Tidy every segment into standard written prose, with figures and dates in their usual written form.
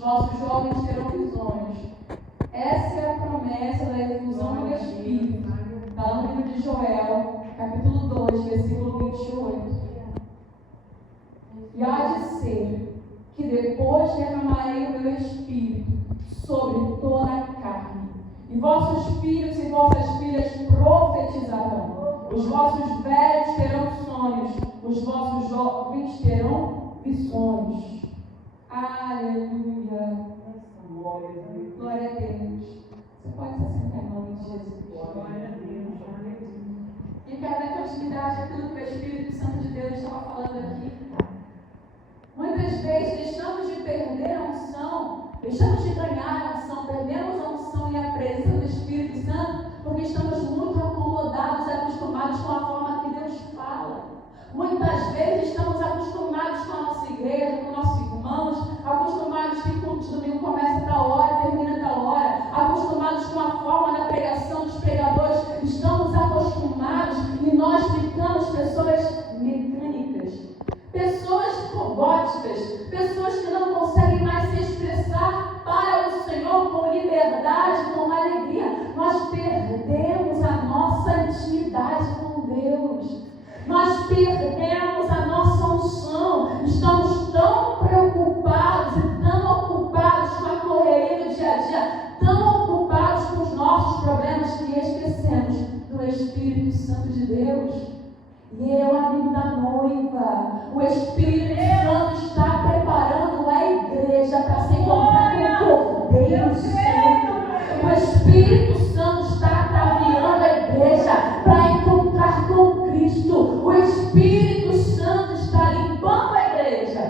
vossos jovens terão visões. Essa é a promessa da efusão do Espírito. Está no livro de Joel, capítulo 2, versículo 28. E há de ser que depois derramarei o meu Espírito sobre toda a carne. E vossos filhos e vossas filhas profetizarão. Os vossos velhos terão sonhos. Os vossos jovens terão visões. Aleluia. Glória a Deus. Você pode se sentar em nome de Jesus. Glória a Deus. E quero dar continuidade àquilo que o Espírito Santo de Deus estava falando aqui. Muitas vezes deixamos de perder a unção, deixamos de ganhar a unção, perdemos a unção e a presença do Espírito Santo porque estamos muito acomodados e acostumados com a forma que Deus fala. Muitas vezes estamos acostumados com a nossa igreja, com nossos irmãos, acostumados que o culto de domingo começa tal hora, termina tal hora, acostumados com a forma da pregação dos pregadores, estamos acostumados e nós ficamos pessoas mecânicas, pessoas robóticas, pessoas que não conseguem mais se expressar para o Senhor com liberdade, com alegria. Nós perdemos a nossa intimidade com Deus. Nós perdemos a nossa unção. Estamos tão preocupados e tão ocupados com a correria do dia a dia, tão ocupados com os nossos problemas que esquecemos do Espírito Santo de Deus. E Ele é o amigo da noiva. O Espírito Santo está preparando a igreja para se encontrar com o Cordeiro Santo. O Espírito Santo está ataviando a igreja para encontrar com Cristo. O Espírito Santo está limpando a igreja.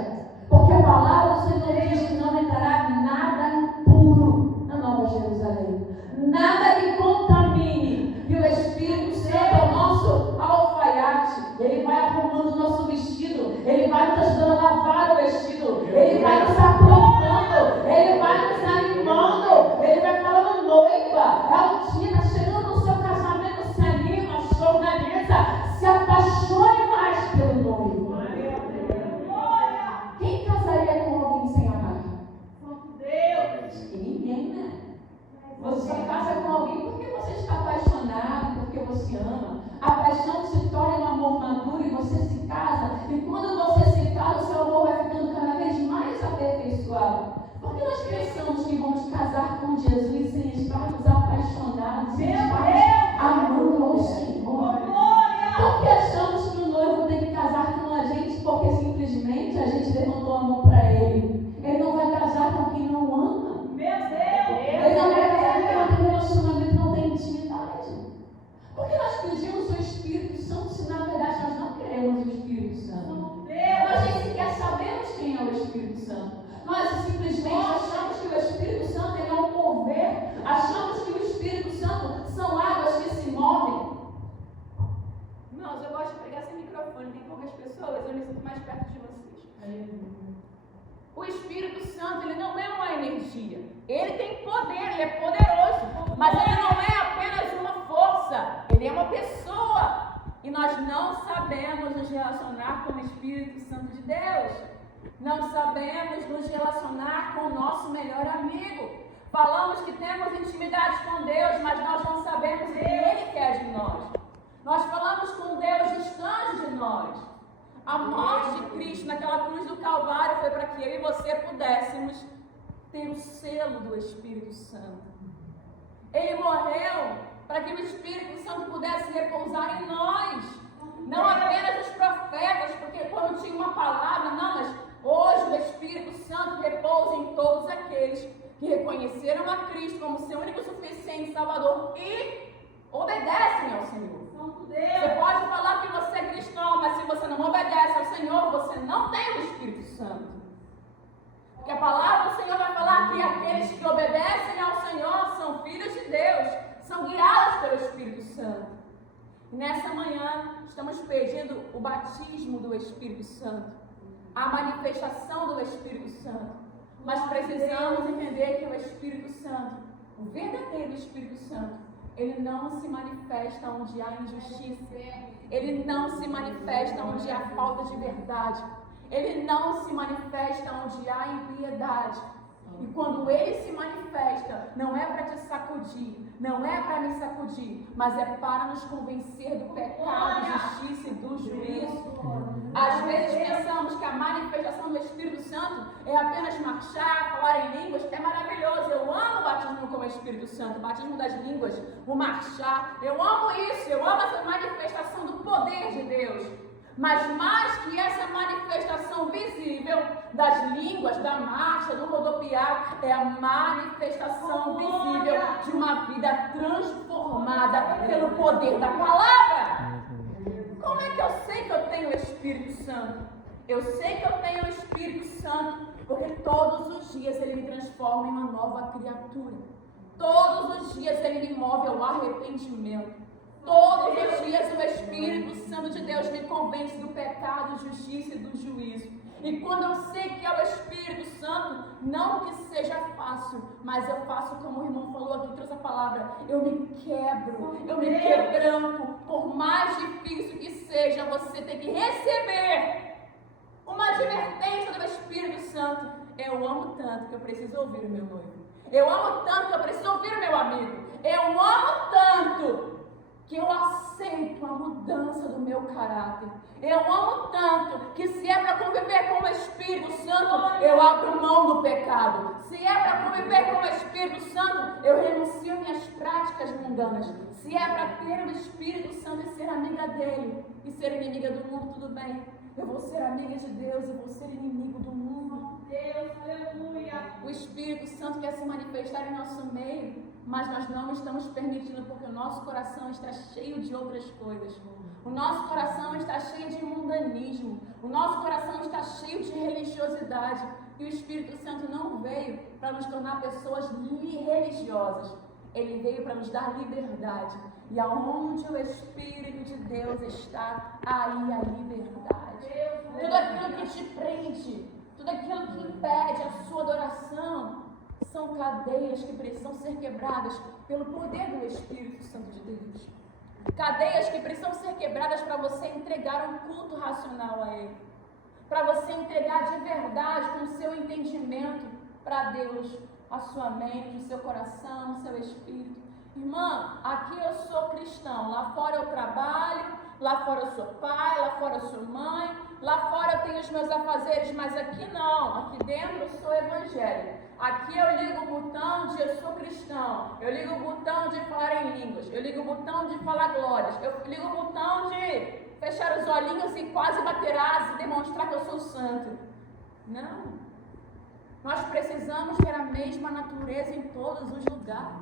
Porque a palavra do Senhor diz que não entrará nada impuro na Nova Jerusalém. Nada que contamine. E o Espírito Santo é o nosso alfaiate. Ele vai arrumando o nosso vestido. Ele vai nos ajudando a lavar o vestido. Ele vai nos aprontando. Ele vai nos animando. Ele vai falando, noiva, é o dia, está chegando no seu casamento, se anima, se organiza, se apaixone mais pelo noivo. Quem casaria com alguém sem amar? Deus. E ninguém, né? Você só casa com alguém porque você está apaixonado, porque você ama. A paixão se torna um amor maduro e você se casa. E quando você se casa, o seu amor vai ficando cada vez mais aperfeiçoado. Por que nós pensamos que vamos casar com Jesus sem estarmos apaixonados, sem estarmos amando ao Senhor? Por que achamos que o noivo tem que casar com a gente porque simplesmente a gente levantou a mão para ele? Ele não vai casar com quem não ama. Meu Deus! Ele não vai casar com quem não tem relacionamento, não tem intimidade. Por que nós pedimos o Espírito Santo se na verdade nós não queremos o Espírito Santo? Nós nem sequer sabemos quem é o Espírito Santo. Nós simplesmente achamos que o Espírito Santo ele é um mover, achamos que o Espírito Santo são águas que se movem. Irmãos, eu gosto de pregar sem microfone, tem poucas pessoas, eu me sinto mais perto de vocês. O Espírito Santo, ele não é uma energia, ele tem poder, ele é poderoso, mas ele não é apenas uma força, ele é uma pessoa. E nós não sabemos nos relacionar com o Espírito Santo de Deus. Não sabemos nos relacionar com o nosso melhor amigo. Falamos que temos intimidade com Deus, mas nós não sabemos o que Ele quer de nós. Nós falamos com Deus distante de nós. A morte de Cristo naquela cruz do Calvário foi para que eu e você pudéssemos ter o selo do Espírito Santo. Ele morreu para que o Espírito Santo pudesse repousar em nós. Não apenas os profetas, porque quando tinha uma palavra, não, mas hoje o Espírito Santo repousa em todos aqueles que reconheceram a Cristo como seu único suficiente Salvador e obedecem ao Senhor. Você pode falar que você é cristão, mas se você não obedece ao Senhor, você não tem o Espírito Santo. Porque a palavra do Senhor vai falar que aqueles que obedecem ao Senhor são filhos de Deus, são guiados pelo Espírito Santo. E nessa manhã estamos pedindo o batismo do Espírito Santo, a manifestação do Espírito Santo. Mas precisamos entender que o Espírito Santo, o verdadeiro Espírito Santo, ele não se manifesta onde há injustiça. Ele não se manifesta onde há falta de verdade. Ele não se manifesta onde há impiedade. E quando ele se manifesta, não é para te sacudir, não é para me sacudir, mas é para nos convencer do pecado, justiça e do juízo. Às vezes pensamos que a manifestação do Espírito Santo é apenas marchar, falar em línguas. É maravilhoso, eu amo o batismo com o Espírito Santo, o batismo das línguas, o marchar. Eu amo isso, eu amo essa manifestação do poder de Deus. Mas mais que essa manifestação visível das línguas, da marcha, do rodopiar, é a manifestação visível de uma vida transformada pelo poder da palavra. Como é que eu sei que eu tenho o Espírito Santo? Eu sei que eu tenho o Espírito Santo porque todos os dias ele me transforma em uma nova criatura. Todos os dias ele me move ao arrependimento. Todos os dias o Espírito Santo de Deus me convence do pecado, justiça e do juízo. E quando eu sei que é o Espírito Santo, não que seja fácil, mas eu faço como o irmão falou aqui, trouxe a palavra, eu me quebro, eu me quebranto. Por mais difícil que seja, você tem que receber uma advertência do Espírito Santo. Eu amo tanto que eu preciso ouvir o meu noivo. Eu amo tanto que eu preciso ouvir o meu amigo. Eu amo tanto que eu aceito a mudança do meu caráter. Eu amo tanto que se é para conviver com o Espírito Santo, eu abro mão do pecado. Se é para conviver com o Espírito Santo, eu renuncio minhas práticas mundanas. Se é para ter o Espírito Santo e ser amiga dele e ser inimiga do mundo, tudo bem. Eu vou ser amiga de Deus e vou ser inimigo do mundo. Deus, aleluia. O Espírito Santo quer se manifestar em nosso meio, mas nós não estamos permitindo porque o nosso coração está cheio de outras coisas. O nosso coração está cheio de mundanismo. O nosso coração está cheio de religiosidade. E o Espírito Santo não veio para nos tornar pessoas religiosas. Ele veio para nos dar liberdade. E aonde o Espírito de Deus está, aí a liberdade. Tudo aquilo que te prende, tudo aquilo que impede a sua adoração, são cadeias que precisam ser quebradas pelo poder do Espírito Santo de Deus. Cadeias que precisam ser quebradas para você entregar um culto racional a Ele. Para você entregar de verdade com o seu entendimento para Deus, a sua mente, o seu coração, o seu espírito. Irmã, aqui eu sou cristão, lá fora eu trabalho, lá fora eu sou pai, lá fora eu sou mãe, lá fora eu tenho os meus afazeres, mas aqui não, aqui dentro eu sou evangélico. Aqui eu ligo o botão de eu sou cristão, eu ligo o botão de falar em línguas, eu ligo o botão de falar glórias, eu ligo o botão de fechar os olhinhos e quase bater asas e demonstrar que eu sou santo. Não. Nós precisamos ter a mesma natureza em todos os lugares.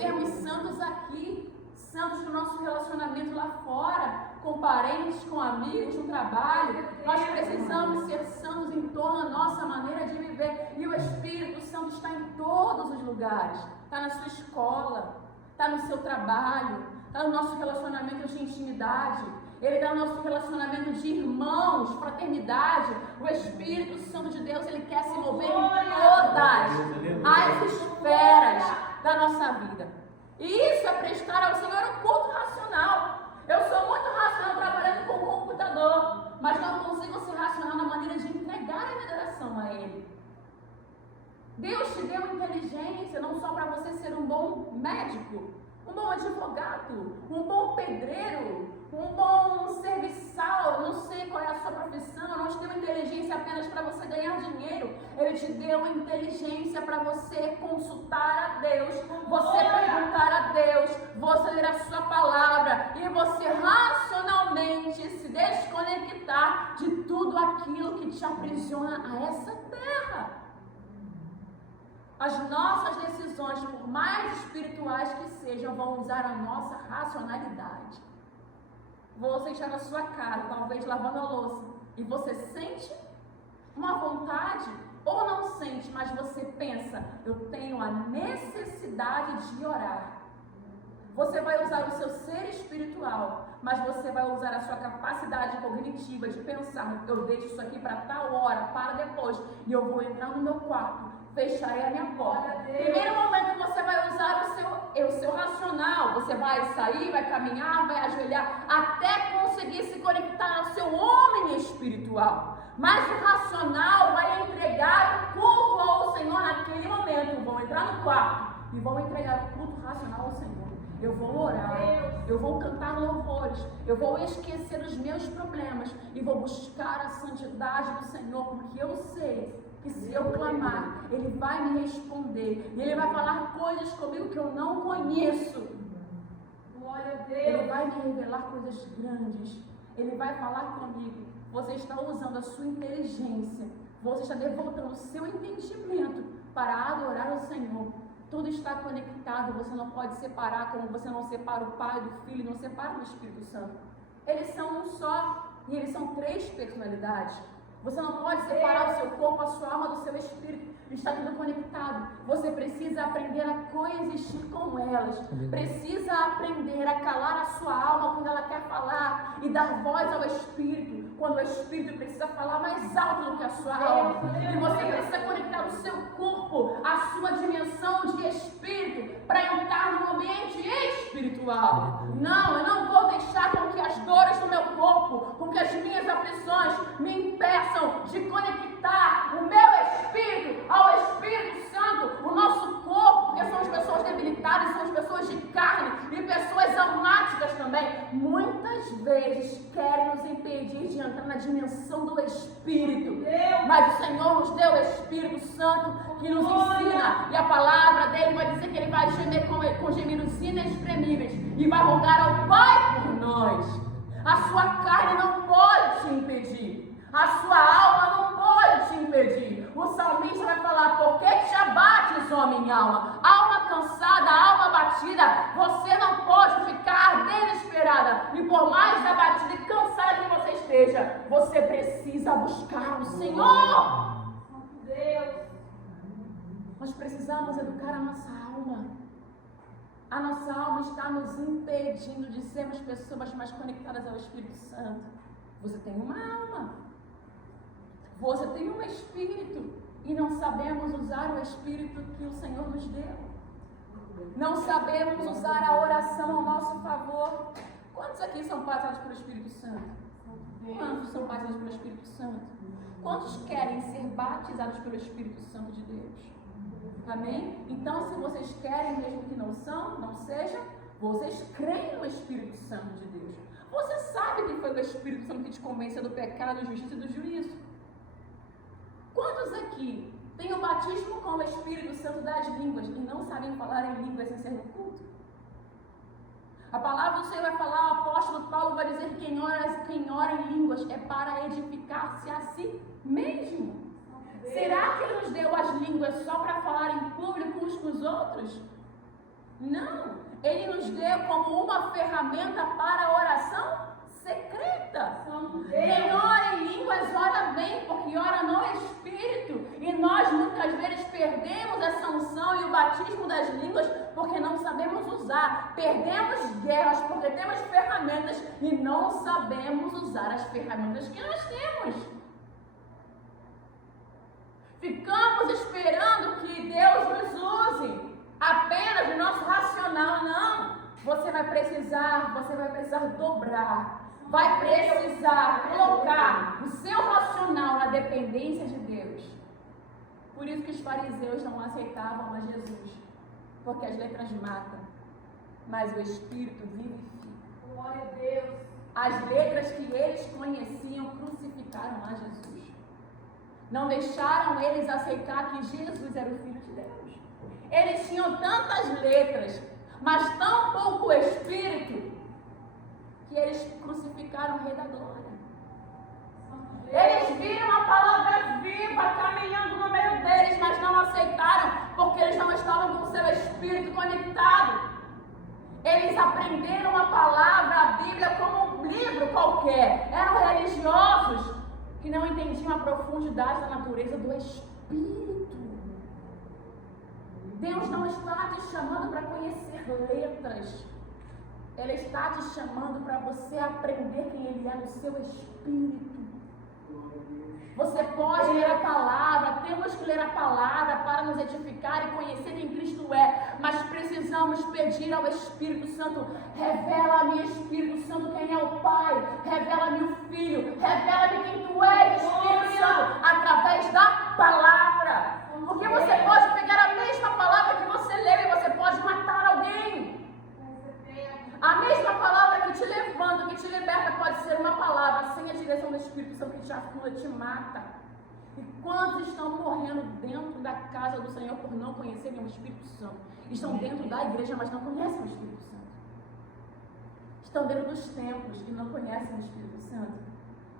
Sermos santos aqui, santos no nosso relacionamento lá fora, com parentes, com amigos, no trabalho. Nós precisamos ser santos em torno da nossa maneira de viver. E o Espírito Santo está em todos os lugares. Está na sua escola, está no seu trabalho, está no nosso relacionamento de intimidade. Ele está no nosso relacionamento de irmãos, fraternidade. O Espírito Santo de Deus, ele quer se mover em todas as esferas da nossa vida. E isso é prestar ao Senhor um culto racional. Eu sou muito racional trabalhando com o computador, mas não consigo ser racional na maneira de entregar a minha adoração a Ele. Deus te deu inteligência não só para você ser um bom médico, um bom advogado, um bom pedreiro, um bom serviçal, não sei qual é a sua profissão, não te deu inteligência apenas para você ganhar dinheiro, Ele te deu inteligência para você consultar a Deus, você perguntar a Deus, você ler a sua palavra e você racionalmente se desconectar de tudo aquilo que te aprisiona a essa terra. As nossas decisões, por mais espirituais que sejam, vão usar a nossa racionalidade. Você está na sua casa, talvez lavando a louça, e você sente uma vontade, ou não sente, mas você pensa, eu tenho a necessidade de orar. Você vai usar o seu ser espiritual, mas você vai usar a sua capacidade cognitiva de pensar, eu deixo isso aqui para tal hora, para depois, e eu vou entrar no meu quarto, fecharei a minha porta. Primeiro momento você vai usar o seu racional, você vai sair, vai caminhar, vai ajoelhar, até conseguir se conectar ao seu homem espiritual. Mas o racional vai entregar o culto ao Senhor naquele momento. Vão entrar no quarto e vão entregar o culto racional ao Senhor. Eu vou orar, eu vou cantar louvores, eu vou esquecer os meus problemas e vou buscar a santidade do Senhor, porque eu sei que se eu clamar, Ele vai me responder e Ele vai falar coisas comigo que eu não conheço. Glória a Deus. Ele vai me revelar coisas grandes, Ele vai falar comigo. Você está usando a sua inteligência, você está devotando o seu entendimento para adorar o Senhor. Tudo está conectado, você não pode separar, como você não separa o Pai do Filho, não separa o Espírito Santo. Eles são um só, e eles são 3 personalidades. Você não pode separar o seu corpo, a sua alma do seu espírito. Está tudo conectado. Você precisa aprender a coexistir com elas. Precisa aprender a calar a sua alma quando ela quer falar e dar voz ao espírito, quando o espírito precisa falar mais alto do que a sua alma. E você precisa conectar o seu corpo, a sua dimensão de espírito, para entrar no ambiente espiritual. Não, eu não vou deixar com que as dores do meu corpo, com que as minhas aflições me impeçam de conectar o meu espírito ao Espírito Santo, o nosso corpo, porque somos pessoas debilitadas, somos pessoas de carne e pessoas almáticas também. Muitas vezes querem nos impedir de entrar na dimensão do Espírito, mas o Senhor nos deu o Espírito Santo que nos ensina, e a palavra dele vai dizer que ele vai gemer com gemidos inexprimíveis e vai rogar ao Pai por nós. A sua carne não pode te impedir, a sua alma não pode te impedir. O salmista vai falar: por que te abates, ó minha alma? Alma cansada, alma abatida, você não pode ficar desesperada. E por mais abatida e cansada que você esteja, você precisa buscar o Senhor. Deus, nós precisamos educar a nossa alma. A nossa alma está nos impedindo de sermos pessoas mais conectadas ao Espírito Santo. Você tem uma alma, você tem um espírito, e não sabemos usar o espírito que o Senhor nos deu. Não sabemos usar a oração ao nosso favor. Quantos aqui são batizados pelo Espírito Santo? Quantos são batizados pelo Espírito Santo? Quantos querem ser batizados pelo Espírito Santo de Deus? Amém? Então, se vocês querem, mesmo que não sejam, vocês creem no Espírito Santo de Deus. Você sabe que foi o Espírito Santo que te convenceu do pecado, da justiça e do juízo. Quantos aqui têm o batismo com o Espírito Santo das línguas e não sabem falar em línguas sem ser no culto? A palavra do Senhor vai falar, o apóstolo Paulo vai dizer que quem ora em línguas é para edificar-se a si mesmo. Será que Ele nos deu as línguas só para falar em público uns com os outros? Não. Ele nos deu como uma ferramenta para a oração secreta. Quem ora em línguas ora bem, porque ora no Espírito. E nós muitas vezes perdemos essa unção e o batismo das línguas porque não sabemos usar. Perdemos guerras porque temos ferramentas e não sabemos usar as ferramentas que nós temos. Ficamos esperando que Deus nos use apenas no nosso racional. Não. Você vai precisar dobrar. Vai precisar colocar o seu racional na dependência de Deus. Por isso que os fariseus não aceitavam a Jesus. Porque as letras matam, mas o Espírito vivifica. Glória a Deus. As letras que eles conheciam crucificaram a Jesus. Não deixaram eles aceitar que Jesus era o Filho de Deus. Eles tinham tantas letras, mas tão pouco Espírito, que eles crucificaram o Rei da Glória. Eles viram a palavra viva caminhando no meio deles, mas não aceitaram, porque eles não estavam com o seu Espírito conectado. Eles aprenderam a palavra, a Bíblia, como um livro qualquer. Eram religiosos que não entendiam a profundidade da natureza do Espírito. Deus não está te chamando para conhecer letras. Ele está te chamando para você aprender quem Ele é no seu Espírito. Você pode ler a palavra, temos que ler a palavra para nos nos edificar e conhecer quem Cristo é, mas precisamos pedir ao Espírito Santo: revela-me, Espírito Santo, quem é o Pai, revela-me o Filho, revela-me quem Tu és, Espírito Santo, através da palavra. Porque você pode pegar a mesma palavra que você leu e você pode matar alguém. A mesma palavra que te levanta, que te liberta, pode ser uma palavra sem a direção do Espírito Santo que te afunda, te mata. E quantos estão morrendo dentro da casa do Senhor por não conhecerem o Espírito Santo? Estão dentro da igreja, mas não conhecem o Espírito Santo. Estão dentro dos templos e não conhecem o Espírito Santo.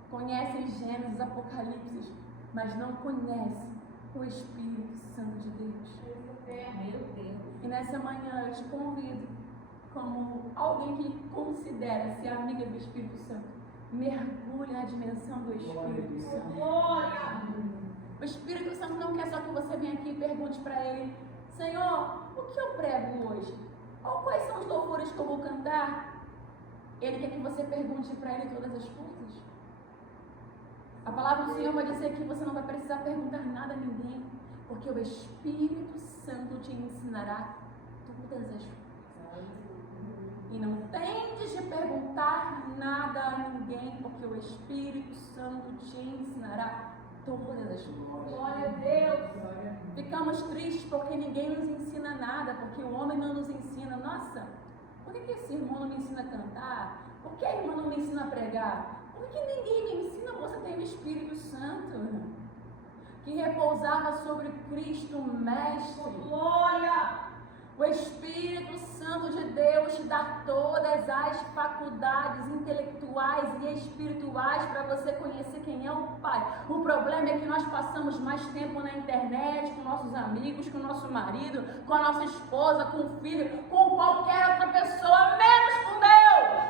Conhecem Gênesis, Apocalipse, mas não conhecem o Espírito Santo de Deus. Meu Deus. E nessa manhã eu te convido, como alguém que considera-se amiga do Espírito Santo, mergulhe na dimensão do Espírito Santo. Glória! O Espírito Santo não quer só que você venha aqui e pergunte para Ele: Senhor, o que eu prego hoje? Ou quais são os louvores que eu vou cantar? Ele quer que você pergunte para Ele todas as coisas. A palavra do Senhor vai dizer que você não vai precisar perguntar nada a ninguém, porque o Espírito Santo te ensinará todas as coisas. E não tendes de perguntar nada a ninguém, porque o Espírito Santo te ensinará todas as coisas. Glória a Deus. Ficamos tristes porque ninguém nos ensina nada, porque o homem não nos ensina. Nossa, por que esse irmão não me ensina a cantar? Por que a irmã não me ensina a pregar? Por que ninguém me ensina? Você tem o Espírito Santo, que repousava sobre Cristo Mestre. Glória! O Espírito Santo de Deus te dá todas as faculdades intelectuais e espirituais para você conhecer quem é o Pai. O problema é que nós passamos mais tempo na internet, com nossos amigos, com o nosso marido, com a nossa esposa, com o filho, com qualquer outra pessoa, menos com Deus.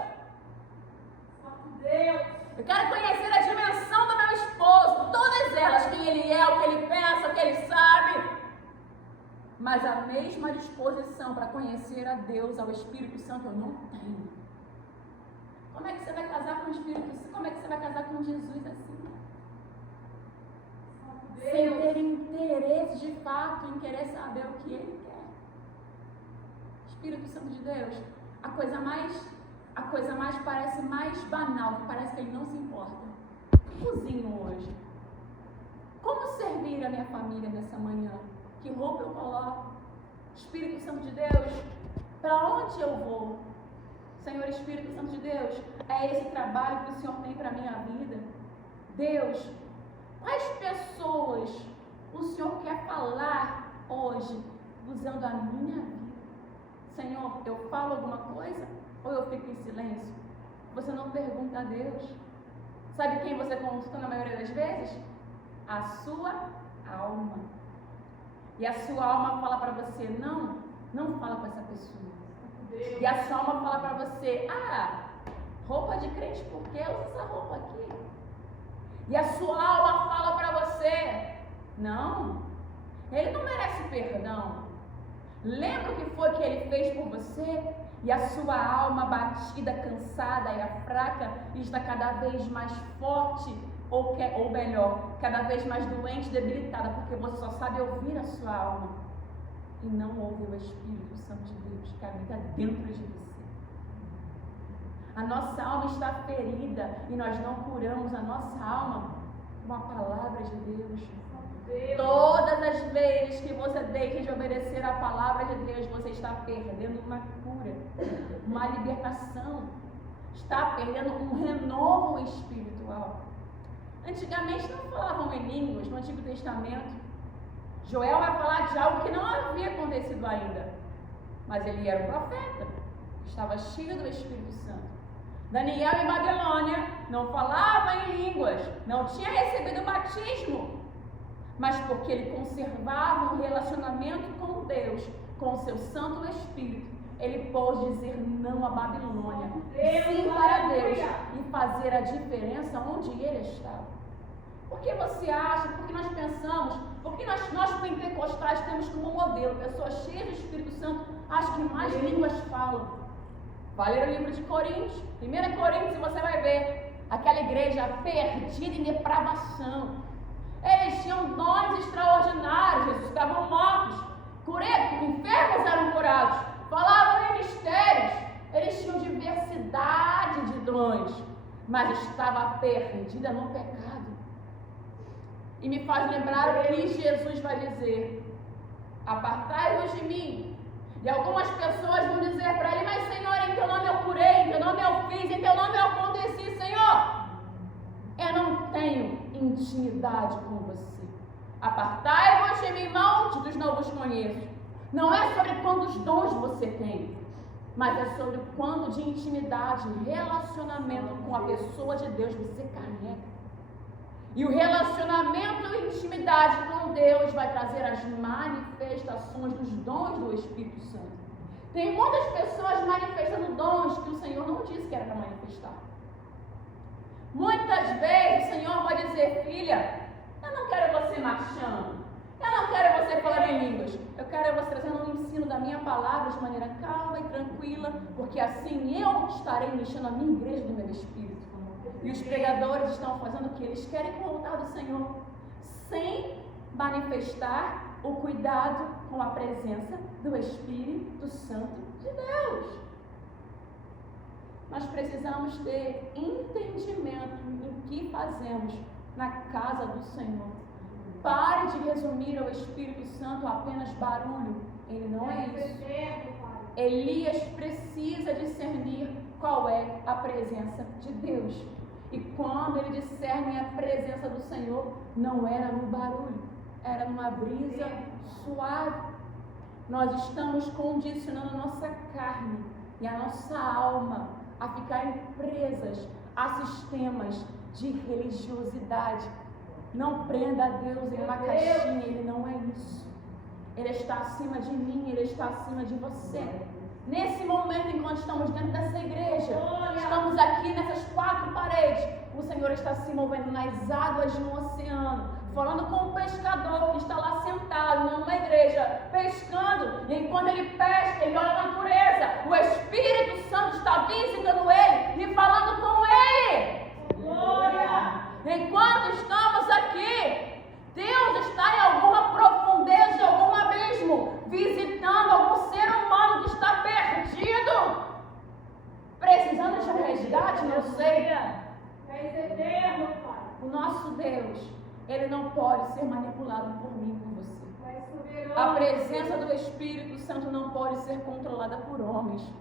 Eu quero conhecer a dimensão do meu esposo, todas elas, quem ele é, o que ele pensa, o que ele sabe. Mas a mesma disposição para conhecer a Deus, ao Espírito Santo, eu não tenho. Como é que você vai casar com o Espírito Santo? Como é que você vai casar com Jesus assim? Sem ter interesse de fato em querer saber o que Ele quer. Espírito Santo de Deus, a coisa mais parece mais banal, que parece que Ele não se importa. Eu cozinho hoje. Como servir a minha família nessa manhã? Que roupa eu coloco? Espírito Santo de Deus, para onde eu vou? Senhor Espírito Santo de Deus, é esse trabalho que o Senhor tem para a minha vida? Deus, quais pessoas o Senhor quer falar hoje usando a minha vida? Senhor, eu falo alguma coisa ou eu fico em silêncio? Você não pergunta a Deus. Sabe quem você consulta na maioria das vezes? A sua alma. E a sua alma fala para você: não fala com essa pessoa. E a sua alma fala para você: roupa de crente, por que usa essa roupa aqui? E a sua alma fala para você: não, ele não merece perdão. Lembra o que foi que ele fez por você? E a sua alma batida, cansada e fraca está cada vez mais forte, ou melhor, cada vez mais doente, debilitada, porque você só sabe ouvir a sua alma e não ouve o Espírito Santo de Deus que habita dentro de você. A nossa alma está ferida e nós não curamos a nossa alma com a palavra de Deus. Todas as vezes que você deixa de obedecer a palavra de Deus, você está perdendo uma cura, uma libertação, está perdendo um renovo espiritual. Antigamente não falavam em línguas no Antigo Testamento. Joel vai falar de algo que não havia acontecido ainda, mas ele era um profeta, estava cheio do Espírito Santo. Daniel em Babilônia não falava em línguas, não tinha recebido o batismo, mas porque ele conservava um relacionamento com Deus, com o seu Santo Espírito, ele pôde dizer não à Babilônia, sim para Deus, e fazer a diferença onde ele estava. Por que você acha, porque nós pensamos, porque nós pentecostais temos como modelo pessoas cheias do Espírito Santo, as que mais línguas falam? Vai ler o livro de Coríntios, 1 Coríntios, e você vai ver aquela igreja perdida em depravação. Eles tinham dons extraordinários, Jesus estavam mortos, mas estava perdida no pecado. E me faz lembrar o que Jesus vai dizer: apartai-vos de mim. E algumas pessoas vão dizer para ele: mas Senhor, em teu nome eu curei, em teu nome eu fiz, em teu nome eu aconteci. Senhor, eu não tenho intimidade com você. Apartai-vos de mim, malditos, não vos conheço. Não é sobre quantos dons você tem, mas é sobre quanto de intimidade, relacionamento com a pessoa de Deus você carrega. E o relacionamento e intimidade com Deus vai trazer as manifestações dos dons do Espírito Santo. Tem muitas pessoas manifestando dons que o Senhor não disse que era para manifestar. Muitas vezes o Senhor vai dizer: filha, eu não quero você marchando, eu não quero você falando em línguas, eu quero você trazendo um ensino da minha palavra de maneira calma e tranquila, porque assim eu estarei mexendo a minha igreja do meu Espírito. E os pregadores estão fazendo o que eles querem com o altar do Senhor, sem manifestar o cuidado com a presença do Espírito Santo de Deus. Nós precisamos ter entendimento do que fazemos na casa do Senhor. Pare de resumir ao Espírito Santo apenas barulho. Ele não é isso. Elias precisa discernir qual é a presença de Deus. E quando ele discerne a presença do Senhor, não era no barulho, era numa brisa suave. Nós estamos condicionando a nossa carne e a nossa alma a ficarem presas a sistemas de religiosidade. Não prenda a Deus em uma caixinha, Ele não é isso. Ele está acima de mim, Ele está acima de você. Nesse momento, enquanto estamos dentro dessa igreja, estamos aqui nessas 4 paredes, o Senhor está se movendo nas águas de um oceano, falando com um pescador que está lá sentado numa igreja, pescando, e enquanto ele pesca, ele olha a natureza, o Espírito Santo está visitando ele e falando com ele. Glória! Enquanto estamos aqui, Deus está em alguma profundeza, em algum abismo, visitando algum ser humano que está perdido, precisando de um resgate, não sei. O nosso Deus, Ele não pode ser manipulado por mim, por você. A presença do Espírito Santo não pode ser controlada por homens.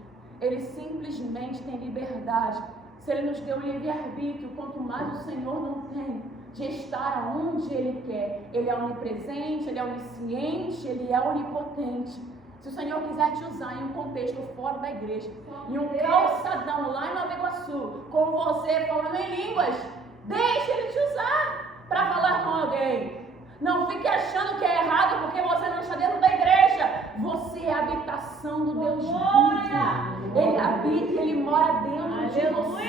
Ele simplesmente tem liberdade. Se Ele nos deu livre-arbítrio, quanto mais o Senhor não tem de estar onde Ele quer. Ele é onipresente, Ele é onisciente, Ele é onipotente. Se o Senhor quiser te usar em um contexto fora da igreja, em um calçadão lá em Nova Iguaçu, com você falando em línguas, deixe Ele te usar para falar com alguém. Não fique achando que é errado porque você não está dentro da igreja. Você é a habitação do Deus vivo. Ele habita e Ele mora dentro de você.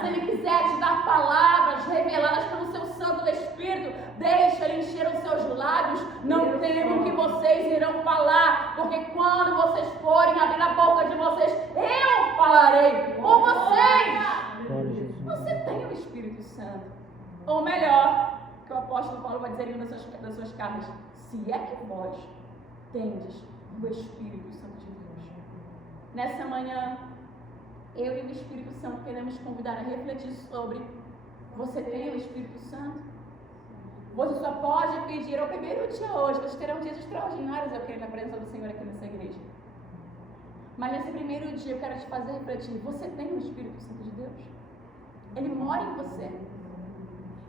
Se Ele quiser te dar palavras reveladas pelo seu Santo Espírito, deixa Ele encher os seus lábios. Não temam que vocês irão falar, porque quando vocês forem abrir a boca de vocês, eu falarei por vocês. Você tem o Espírito Santo. Ou melhor, que o apóstolo Paulo vai dizer em uma das suas cartas: se é que vós tendes o Espírito Santo de Deus. Nessa manhã, eu e o Espírito Santo queremos convidar a refletir sobre: você tem o Espírito Santo? Você só pode pedir ao primeiro dia hoje. Vocês terão dias extraordinários, eu creio, na presença do Senhor aqui nessa igreja. Mas nesse primeiro dia eu quero te fazer refletir: você tem o Espírito Santo de Deus? Ele mora em você.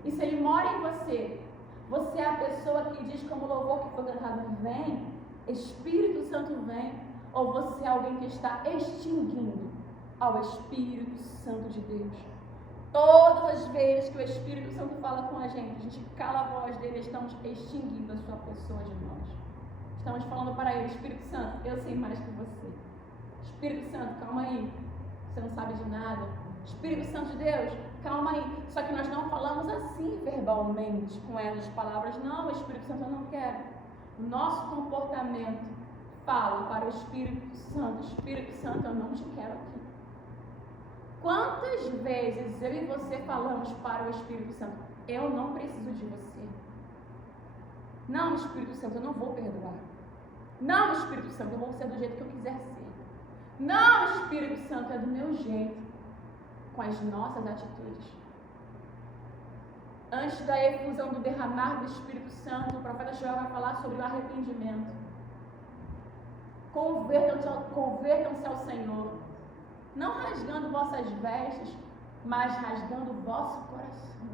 E se Ele mora em você, você é a pessoa que diz, como o louvor que foi cantado: vem, Espírito Santo vem, ou você é alguém que está extinguindo ao Espírito Santo de Deus? Todas as vezes que o Espírito Santo fala com a gente cala a voz dele, estamos extinguindo a sua pessoa de nós. Estamos falando para ele: Espírito Santo, eu sei mais que você. Espírito Santo, calma aí, você não sabe de nada. Espírito Santo de Deus, calma aí. Só que nós não falamos assim verbalmente com elas palavras: não, Espírito Santo, eu não quero. O nosso comportamento fala para o Espírito Santo: Espírito Santo, eu não te quero aqui. Quantas vezes eu e você falamos para o Espírito Santo: eu não preciso de você. Não, Espírito Santo, eu não vou perdoar. Não, Espírito Santo, eu vou ser do jeito que eu quiser ser. Não, Espírito Santo, é do meu jeito. com as nossas atitudes. Antes da efusão do derramar do Espírito Santo, o profeta Joel vai falar sobre o arrependimento. Convertam-se ao Senhor, não rasgando vossas vestes, mas rasgando o vosso coração.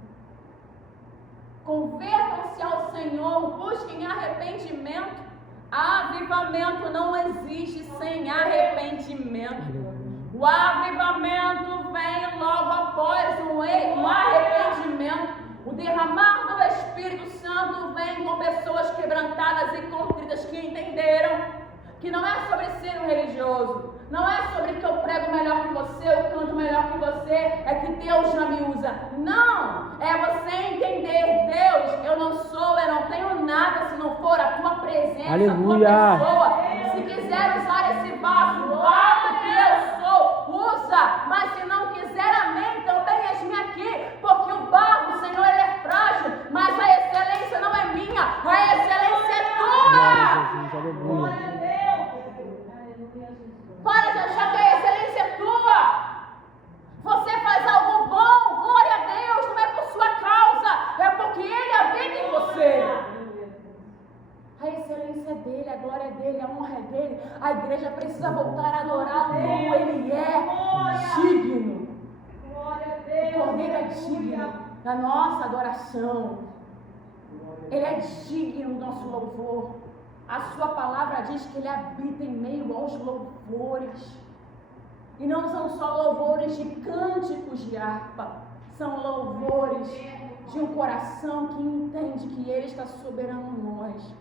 Convertam-se ao Senhor, busquem arrependimento. Avivamento não existe sem arrependimento. O avivamento vem logo após o arrependimento. O derramar do Espírito Santo vem com pessoas quebrantadas e contritas que entenderam que não é sobre ser um religioso, não é sobre que eu prego melhor que você, eu canto melhor que você, é que Deus já me usa. Não! É você entender, Deus, eu não tenho nada se não for a tua presença, Aleluia. a tua pessoa. Se quiser usar esse vaso, vaso que eu sou, usa. Mas se não quiser, amém, também eis-me aqui, porque o barro, Senhor, ele é frágil, mas a excelência não é minha, a excelência é tua. Aleluia. Para de achar que a excelência é tua. Você faz algo bom, glória a Deus, não é por sua causa, é porque Ele habita em você. A excelência é dele, a glória é dele, a honra é dele. A igreja precisa voltar a adorá-lo como Ele é digno. O Cordeiro é digno da nossa adoração. Ele é digno do nosso louvor. A sua palavra diz que Ele habita em meio aos louvores. E não são só louvores de cânticos de harpa. São louvores de um coração que entende que Ele está soberano em nós.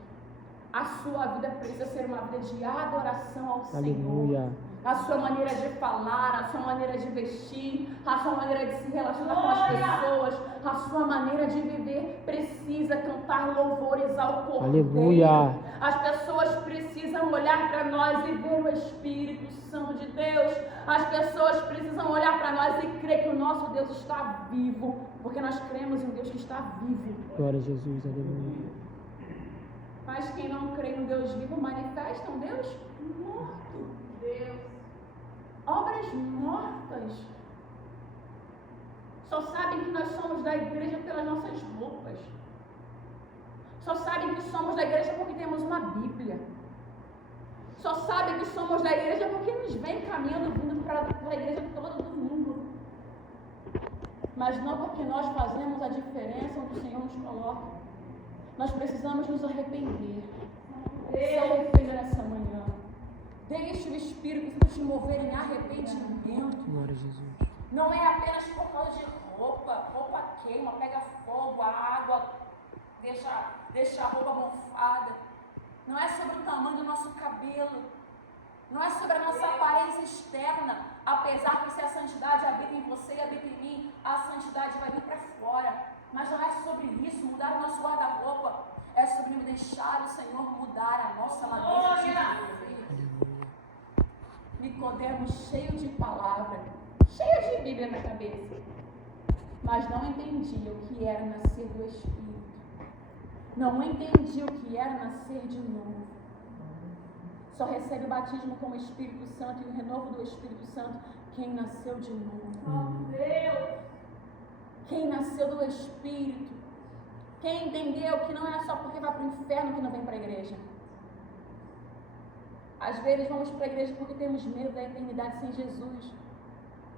A sua vida precisa ser uma vida de adoração ao Aleluia. Senhor. A sua maneira de falar, a sua maneira de vestir, a sua maneira de se relacionar com as pessoas, a sua maneira de viver precisa cantar louvores ao Cordeiro. Aleluia. As pessoas precisam olhar para nós e ver o Espírito Santo de Deus. As pessoas precisam olhar para nós e crer que o nosso Deus está vivo, porque nós cremos em um Deus que está vivo. Glória a Jesus, aleluia. Mas quem não crê em um Deus vivo manifesta um Deus morto. Obras mortas. Só sabem que nós somos da igreja pelas nossas roupas. Só sabem que somos da igreja porque temos uma Bíblia. Só sabem que somos da igreja porque nos vem caminhando, vindo para a igreja todo domingo. Mas não porque nós fazemos a diferença onde o Senhor nos coloca. Nós precisamos nos arrepender. Se arrependa nessa manhã. Deixe o Espírito Santo te mover em arrependimento. Glória a Jesus. Não é apenas por causa de roupa. Roupa queima, pega fogo, a água deixa a roupa mofada. Não é sobre o tamanho do nosso cabelo. Não é sobre a nossa aparência externa. Apesar que se a santidade habita em você e habita em mim, a santidade vai vir para fora. Mas não é sobre isso, mudar o nosso guarda-roupa. É sobre deixar o Senhor mudar a nossa maneira de viver. Nicodemo cheio de palavra, cheio de Bíblia na cabeça, mas não entendia o que era nascer do Espírito. Não entendia o que era nascer de novo. Só recebe o batismo com o Espírito Santo e o renovo do Espírito Santo quem nasceu de novo. Quem nasceu do Espírito. Quem entendeu que não é só porque vai para o inferno que não vem para a igreja. Às vezes vamos para a igreja porque temos medo da eternidade sem Jesus.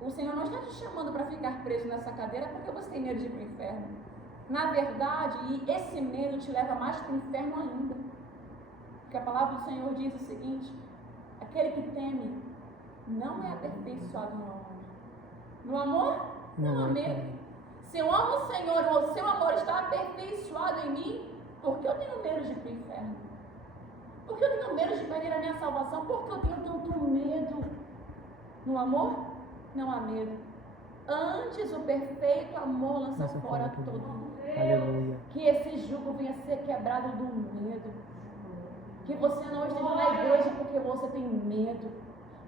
O Senhor não está te chamando para ficar preso nessa cadeira porque você tem medo de ir para o inferno. Na verdade, esse medo te leva mais para o inferno ainda. Porque a palavra do Senhor diz o seguinte: aquele que teme não é aperfeiçoado no amor. No amor, não há medo. Se eu amo o Senhor ou o seu amor está aperfeiçoado em mim, por que eu tenho medo de ir para o inferno? Por que eu tenho medo de perder a minha salvação? Por que eu tenho tanto medo? No amor, não há medo. Antes, o perfeito amor lança fora todo mundo. Aleluia. Que esse jugo venha a ser quebrado do medo. Que você não esteja na igreja porque você tem medo.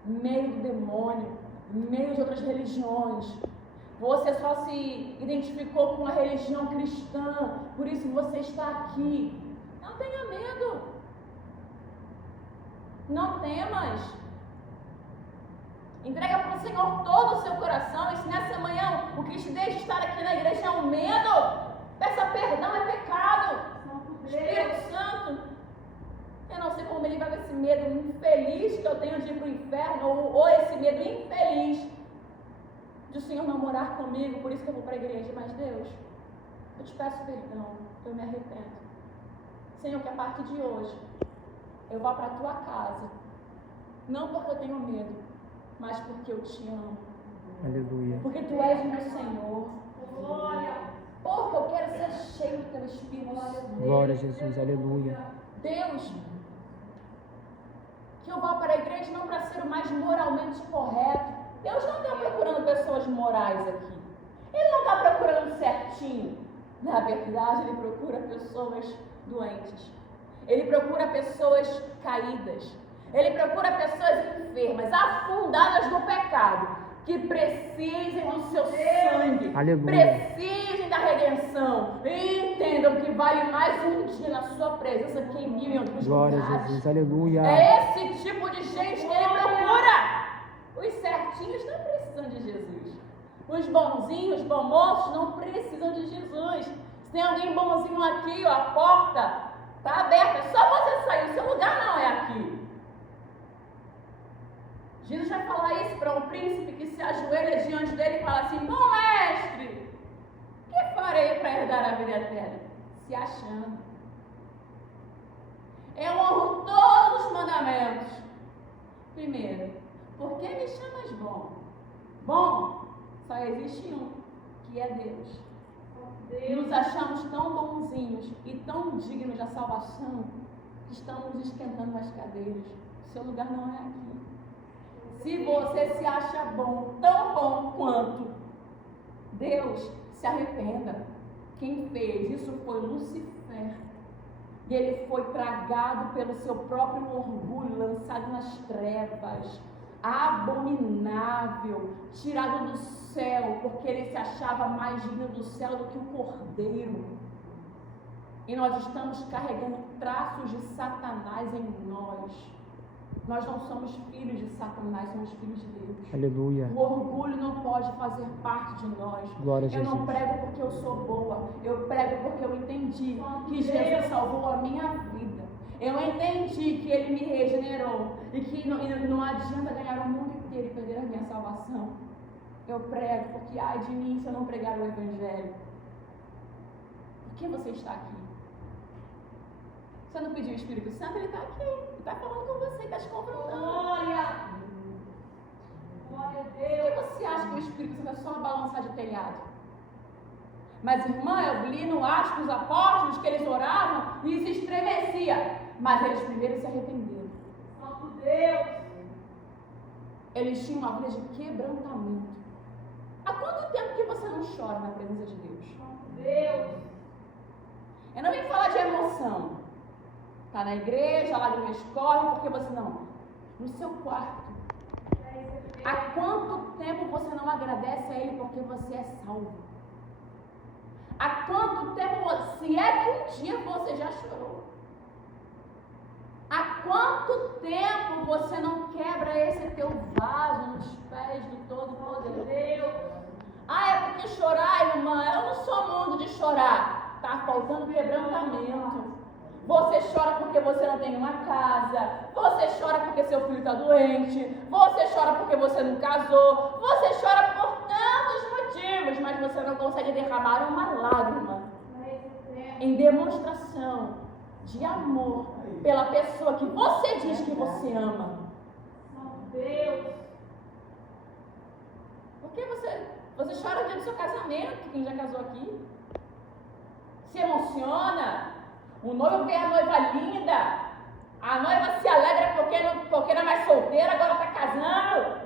Medo do demônio. Medo de outras religiões. Você só se identificou com a religião cristã. Por isso você está aqui. Não tenha medo. Não temas. Entrega para o Senhor todo o seu coração. E se nessa manhã o que te deixa estar aqui na igreja é um medo, peça perdão, é pecado. Espírito Santo, eu não sei como me livrar desse medo infeliz que eu tenho de ir para o inferno, ou esse medo infeliz de o Senhor não morar comigo, por isso que eu vou para a igreja. Mas Deus, eu te peço perdão, eu me arrependo. Senhor, que a partir de hoje eu vá para a tua casa, não porque eu tenho medo, mas porque eu te amo. Aleluia. Porque tu és meu Senhor. Glória. Porque eu quero ser cheio do teu Espírito. Glória a Jesus. Aleluia. Deus, que eu vá para a igreja não para ser o mais moralmente correto. Deus não está procurando pessoas morais aqui. Ele não está procurando certinho. Na verdade, Ele procura pessoas doentes. Ele procura pessoas caídas. Ele procura pessoas enfermas, afundadas no pecado, que precisem do seu sangue. Aleluia. Precisem da redenção. E entendam que vale mais um dia na sua presença que em 1000 em outros Glória a lugares. Jesus. Aleluia. É esse tipo de gente que Ele procura. Os certinhos não precisam de Jesus. Os bonzinhos, bom-moços, não precisam de Jesus. Se tem alguém bonzinho aqui, ó, a porta está aberta. É só você sair. O seu lugar não é aqui. Jesus vai falar isso para um príncipe que se ajoelha diante dele e fala assim: bom mestre, o que farei para herdar a vida eterna? Se achando. Eu honro todos os mandamentos. Primeiro, por que me chamas bom? Bom, só existe um, que é Deus. Nos achamos tão bonzinhos e tão dignos da salvação que estamos esquentando as cadeiras. O seu lugar não é aqui. Se você se acha bom, tão bom quanto Deus, se arrependa. Quem fez isso foi Lucifer. E ele foi tragado pelo seu próprio orgulho, lançado nas trevas, abominável, tirado do céu, porque ele se achava mais digno do céu do que o cordeiro. E nós estamos carregando traços de Satanás em nós. Nós não somos filhos de Satanás, somos filhos de Deus. Aleluia. O orgulho não pode fazer parte de nós. Glória a Eu não Jesus. prego porque eu sou boa. Eu prego porque eu entendi que Jesus salvou a minha vida. Eu entendi que Ele me regenerou. E que não adianta ganhar o mundo inteiro e perder a minha salvação. Eu prego porque, ai de mim, se eu não pregar o Evangelho. Por que você está aqui? Você não pediu o Espírito Santo? Ele está aqui. Ele está falando com você, está te confrontando. Glória! Glória a Deus! Por que você acha que o Espírito Santo é só uma balançar de telhado? Mas, irmã, eu li no Atos dos Apóstolos que eles oravam e se estremecia. Mas eles primeiro se arrependeram. Santo Deus! Eles tinham uma vida de quebrantamento. Há quanto tempo que você não chora na presença de Deus? Santo Deus! Eu não vim falar de emoção. Está na igreja, a lágrima escorre, porque você não. No seu quarto. Há quanto tempo você não agradece a Ele porque você é salvo? Há quanto tempo, se é que um dia você já chorou? Há quanto tempo você não quebra esse teu vaso nos pés do Todo-Poderoso? Ah, é porque chorar, irmã, eu não sou mundo de chorar. Está faltando quebrantamento. Você chora porque você não tem uma casa. Você chora porque seu filho está doente. Você chora porque você não casou. Você chora por tantos motivos, mas você não consegue derramar uma lágrima em demonstração de amor pela pessoa que você diz que você ama. Meu Deus! Por que você chora diante do seu casamento? Quem já casou aqui? Se emociona? O noivo vê a noiva linda, a noiva se alegra porque não é mais solteira, agora está casando,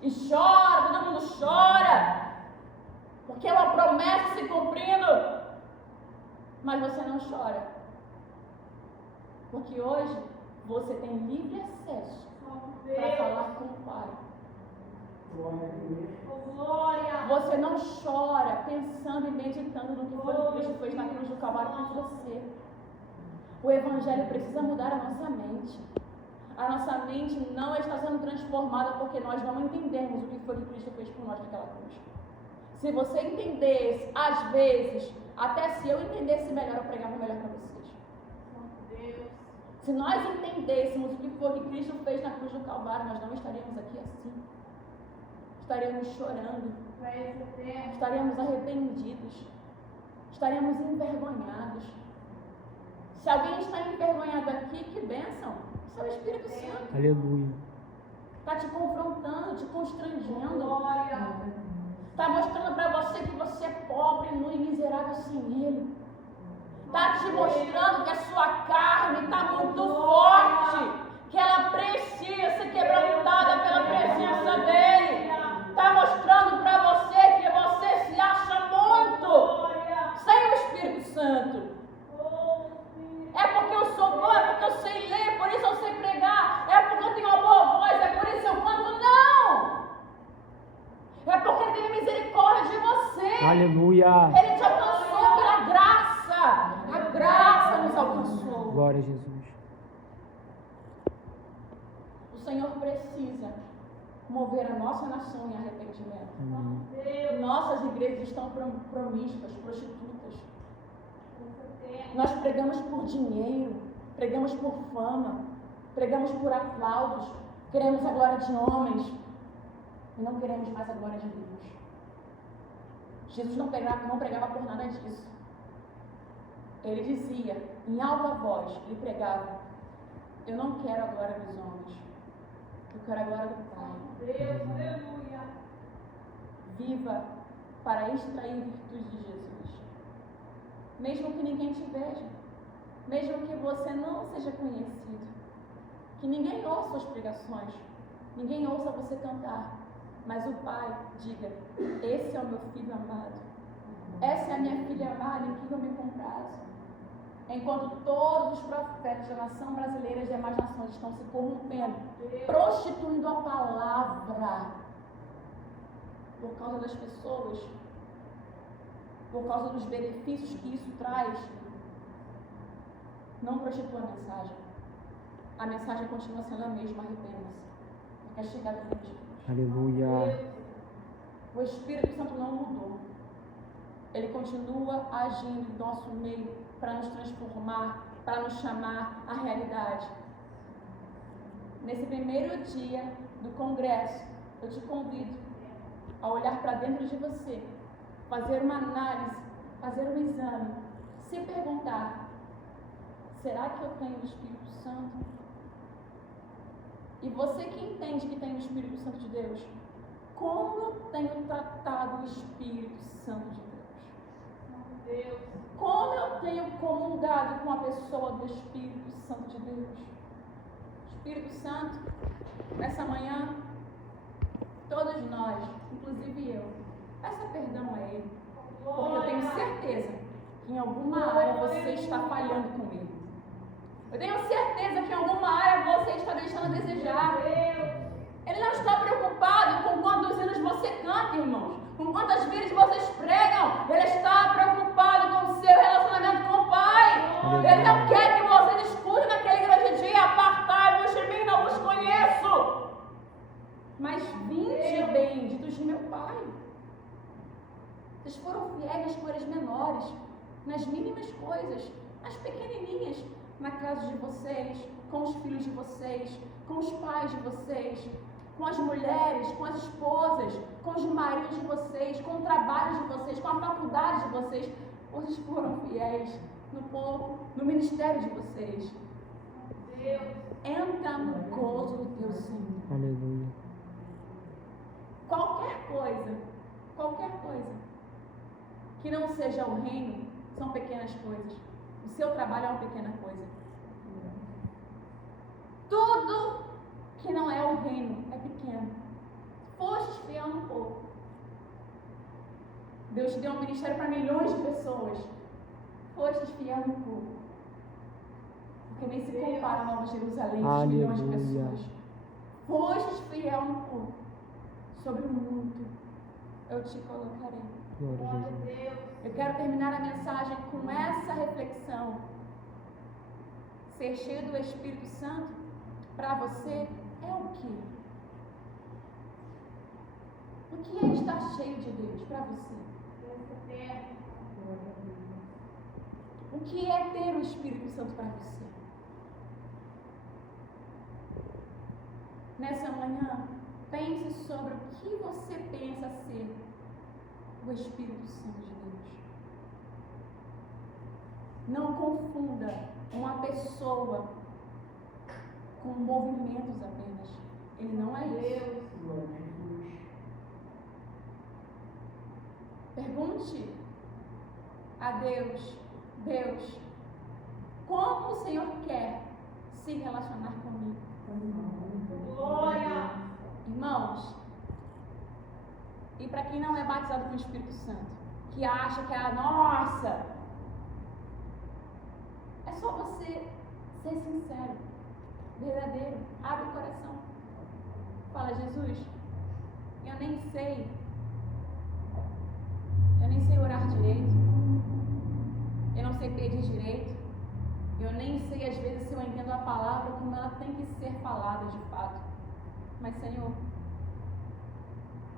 e chora, todo mundo chora, porque é uma promessa se cumprindo, mas você não chora, porque hoje você tem livre acesso para falar com o Pai. Você não chora pensando e meditando no que foi que Cristo fez na cruz do Calvário por você. O Evangelho precisa mudar a nossa mente. A nossa mente não está sendo transformada porque nós não entendemos o que foi que Cristo fez por nós naquela cruz. Se você entendesse, às vezes, até se eu entendesse melhor, eu pregava melhor para vocês. Se nós entendêssemos o que foi que Cristo fez na cruz do Calvário, nós não estaríamos aqui assim. Estaríamos chorando, estaríamos arrependidos, estaríamos envergonhados. Se alguém está envergonhado aqui, que bênção! Isso é o Espírito Santo. Aleluia. Está te confrontando, te constrangendo. Está mostrando para você que você é pobre, nu e miserável sem Ele. Está te mostrando que a sua carne está muito forte, que ela precisa ser quebrantada pela presença dEle. Está mostrando para você que você se acha muito sem o Espírito Santo. É porque eu sou bom, é porque eu sei ler, por isso eu sei pregar, é porque eu tenho uma boa voz, é por isso eu canto. Não! É porque Ele teve misericórdia de você. Aleluia. Ele te alcançou pela graça. A graça nos alcançou. Glória a Jesus. O Senhor precisa mover a nossa nação em arrependimento. Amém. Nossas igrejas estão promíscuas, prostitutas. Nós pregamos por dinheiro, pregamos por fama, pregamos por aplausos, queremos a glória de homens e não queremos mais a glória de Deus. Jesus não pregava por nada disso. Ele dizia, em alta voz, ele pregava: eu não quero a glória dos homens, eu quero a glória do Pai. Deus, aleluia. Viva para extrair virtude de Jesus. Mesmo que ninguém te veja, mesmo que você não seja conhecido, que ninguém ouça suas pregações, ninguém ouça você cantar, mas o Pai diga: esse é o meu filho amado, essa é a minha filha amada em quem eu me comprazo. Enquanto todos os profetas da nação brasileira e demais nações estão se corrompendo, prostituindo a palavra por causa das pessoas, por causa dos benefícios que isso traz, não prostitua a mensagem. A mensagem continua sendo a mesma: arrependa-se, porque é chegada do Deus. Aleluia. O Espírito Santo não mudou. Ele continua agindo em nosso meio para nos transformar, para nos chamar à realidade. Nesse primeiro dia do congresso, eu te convido a olhar para dentro de você, fazer uma análise, fazer um exame, se perguntar: será que eu tenho o Espírito Santo? E você que entende que tem o Espírito Santo de Deus, como eu tenho tratado o Espírito Santo de Deus? Como eu tenho comungado com a pessoa do Espírito Santo de Deus? Espírito Santo, nessa manhã, todos nós, inclusive eu, peça perdão a Ele, porque eu tenho certeza que em alguma área você está falhando com Ele. Eu tenho certeza que em alguma área você está deixando a desejar. Ele não está preocupado com quantos hinos você canta, irmãos, com quantas vezes vocês pregam. Ele está preocupado com o seu relacionamento com o Pai. Ele não quer que vocês escutem naquele grande dia: apartai-vos de mim, não vos conheço. Mas vinde, benditos de meu Pai. Vocês foram fiéis nas coisas menores, nas mínimas coisas, nas pequenininhas, na casa de vocês, com os filhos de vocês, com os pais de vocês, com as mulheres, com as esposas, com os maridos de vocês, com o trabalho de vocês, com a faculdade de vocês. Vocês foram fiéis no pouco, no ministério de vocês. Deus, entra no gozo do teu Senhor. Aleluia. Qualquer coisa que não seja o reino, são pequenas coisas. O seu trabalho é uma pequena coisa. Tudo que não é o reino é pequeno. Fostes fiel um pouco. Deus te deu um ministério para milhões de pessoas. Fostes fiel um pouco. Porque nem se compara a Nova Jerusalém de milhões de pessoas. Fostes fiel um pouco. Sobre muito eu te colocarei. Glória a Jesus. Eu quero terminar a mensagem com essa reflexão. Ser cheio do Espírito Santo, para você é o quê? O que é estar cheio de Deus para você? O que é ter o Espírito Santo para você? Nessa manhã, pense sobre o que você pensa ser o Espírito Santo de Deus. Não confunda uma pessoa com movimentos apenas. Ele não é isso. Pergunte a Deus, Deus, como o Senhor quer se relacionar comigo? Glória! Irmãos, e para quem não é batizado com o Espírito Santo, que acha que é a nossa, é só você ser sincero, verdadeiro, abre o coração. Fala, Jesus, eu nem sei orar direito, eu não sei pedir direito, eu nem sei às vezes se eu entendo a palavra como ela tem que ser falada de fato. Mas, Senhor,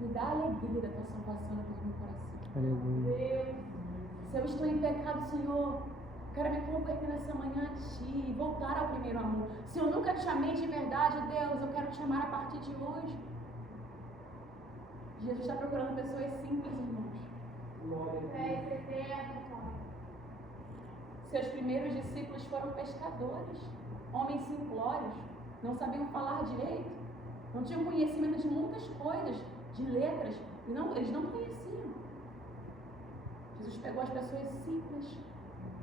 me dá a alegria da tua salvação no meu coração. Aleluia. Se eu estou em pecado, Senhor, quero me converter nessa manhã a Ti, voltar ao primeiro amor. Se eu nunca te amei de verdade, Deus, eu quero te amar a partir de hoje. Jesus está procurando pessoas simples, irmãos. Seus primeiros discípulos foram pescadores, homens simplórios, não sabiam falar direito, não tinham conhecimento de muitas coisas, de letras, eles não conheciam. Jesus pegou as pessoas simples,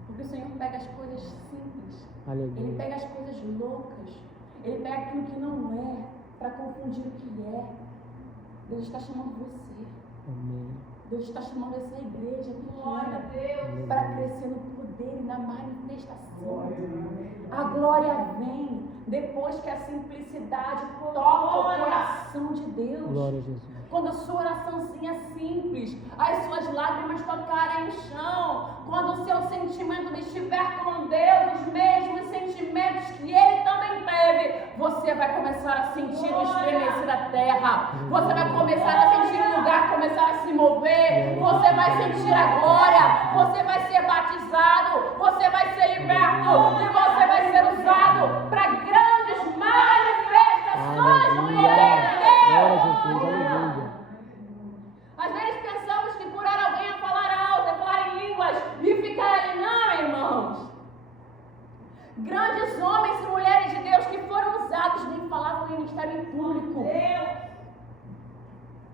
porque o Senhor pega as coisas simples. Aleluia. Ele pega as coisas loucas, ele pega aquilo que não é, para confundir o que é. Deus está chamando você. Amém. Deus está chamando essa igreja Glória a pequena Deus! para crescer no poder e na manifestação. A glória vem depois que a simplicidade toca o coração de Deus. Glória a Jesus. Quando a sua oraçãozinha é simples, as suas lágrimas tocarem o chão, quando o seu sentimento estiver com Deus, os mesmos sentimentos que Ele também teve, você vai começar a sentir o estremecer da terra, você vai começar a sentir o lugar começar a se mover, você vai sentir a glória, você vai ser batizado, você vai ser liberto e você vai ser usado para grandes manifestações do poder de Deus. Glória a Jesus. Aleluia. Às vezes pensamos que curar alguém é falar alto, é falar em línguas e ficar ali. Não, irmãos. Grandes homens e mulheres de Deus que foram usados nem falavam em ministério em público.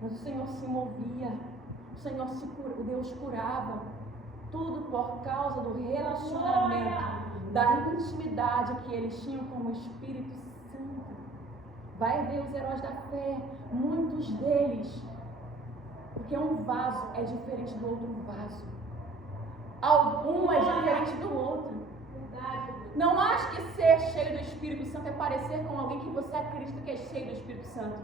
Mas o Senhor se movia, Deus curava. Tudo por causa do relacionamento, da intimidade que eles tinham com o Espírito Santo. Vai ver os heróis da fé, muitos deles, porque um vaso é diferente do outro vaso. Algum é diferente do outro. Não acho que ser cheio do Espírito Santo é parecer com alguém que você acredita que é cheio do Espírito Santo.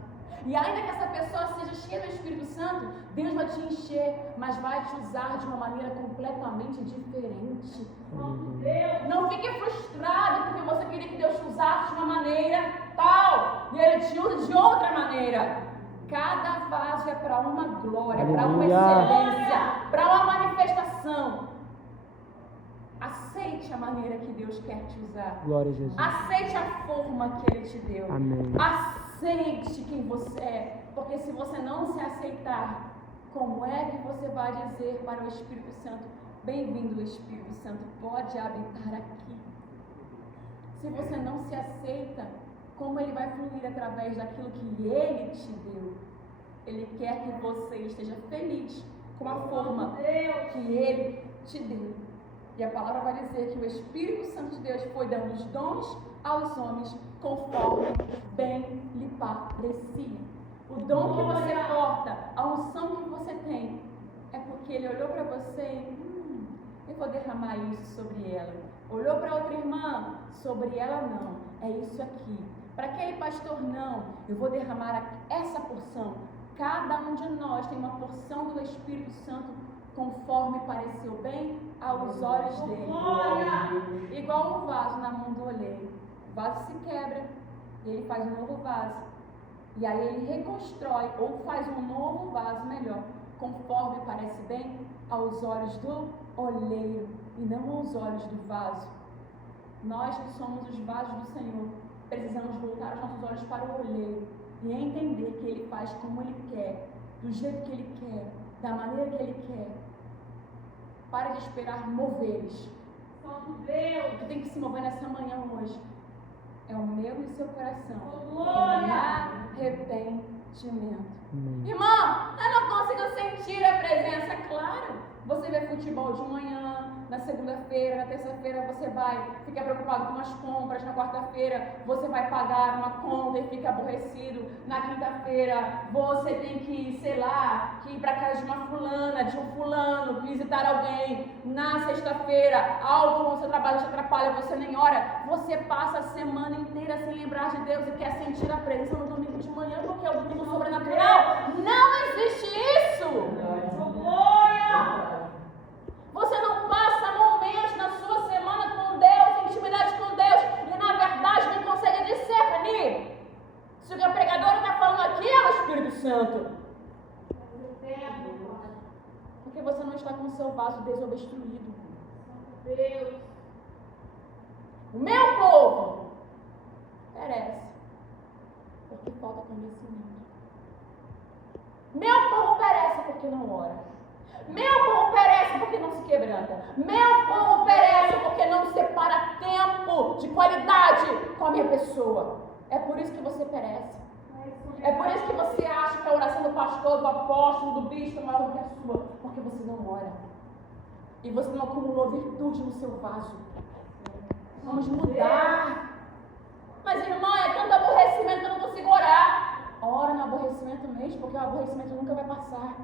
E ainda que essa pessoa seja cheia do Espírito Santo, Deus vai te encher, mas vai te usar de uma maneira completamente diferente. Não fique frustrado porque você queria que Deus te usasse de uma maneira tal e Ele te usa de outra maneira. Cada vaso é para uma glória, para uma excelência, para uma manifestação. Aceite a maneira que Deus quer te usar. Glória a Jesus. Aceite a forma que Ele te deu. Amém. Aceite quem você é, porque se você não se aceitar, como é que você vai dizer para o Espírito Santo, bem-vindo Espírito Santo, pode habitar aqui? Se você não se aceita, como ele vai fluir através daquilo que ele te deu? Ele quer que você esteja feliz com a forma que ele te deu. E a palavra vai dizer que o Espírito Santo de Deus foi dando os dons aos homens conforme bem lhe parecia. O dom que você porta, a unção que você tem, é porque ele olhou para você e eu vou derramar isso sobre ela. Olhou para outra irmã, sobre ela não, é isso aqui. Para aquele pastor não, eu vou derramar essa porção. Cada um de nós tem uma porção do Espírito Santo conforme pareceu bem aos olhos dele. Igual um vaso na mão do oleiro. O vaso se quebra e ele faz um novo vaso. E aí ele reconstrói ou faz um novo vaso melhor, conforme parece bem aos olhos do oleiro e não aos olhos do vaso. Nós que somos os vasos do Senhor, precisamos voltar os nossos olhos para o oleiro e entender que ele faz como ele quer, do jeito que ele quer, da maneira que ele quer. Para de esperar moveres. Santo Deus. O que tem que se mover nessa manhã hoje é o meu e o seu coração. Glória. Arrependimento. Amém. Irmão, eu não consigo sentir a presença, claro. Você vê futebol de manhã, na segunda-feira, na terça-feira você vai ficar preocupado com as compras, na quarta-feira você vai pagar uma conta e fica aborrecido, na quinta-feira você tem que, sei lá, que ir para casa de uma fulana, de um fulano, visitar alguém, na sexta-feira algo no seu trabalho te atrapalha, você nem ora, você passa a semana inteira sem lembrar de Deus e quer sentir a presença no domingo de manhã porque é o domingo sobrenatural. Não existe isso! Glória. Você não passa momentos na sua semana com Deus, intimidade com Deus, e na verdade nem consegue discernir se o que a pregadora está falando aqui é o Espírito Santo. Porque você não está com o seu vaso desobstruído. Deus. O meu povo perece porque falta conhecimento. Meu povo perece porque não ora. Meu povo perece porque não se quebranta. Meu povo perece porque não separa tempo de qualidade com a minha pessoa. É por isso que você perece. É por isso que você acha que a oração do pastor, do apóstolo, do bispo é maior do que a sua. Porque você não ora. E você não acumulou virtude no seu vaso. Vamos mudar. Mas irmã, é tanto aborrecimento que eu não consigo orar. Ora no aborrecimento mesmo, porque o aborrecimento nunca vai passar.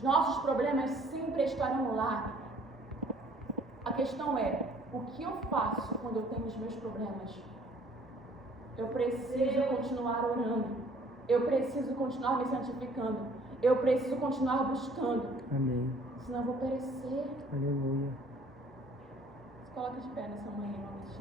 Os nossos problemas sempre estarão lá. A questão é, o que eu faço quando eu tenho os meus problemas? Eu preciso continuar orando. Eu preciso continuar me santificando. Eu preciso continuar buscando. Amém. Senão eu vou perecer. Aleluia. Se coloque de pé nessa manhã, em nome de Jesus.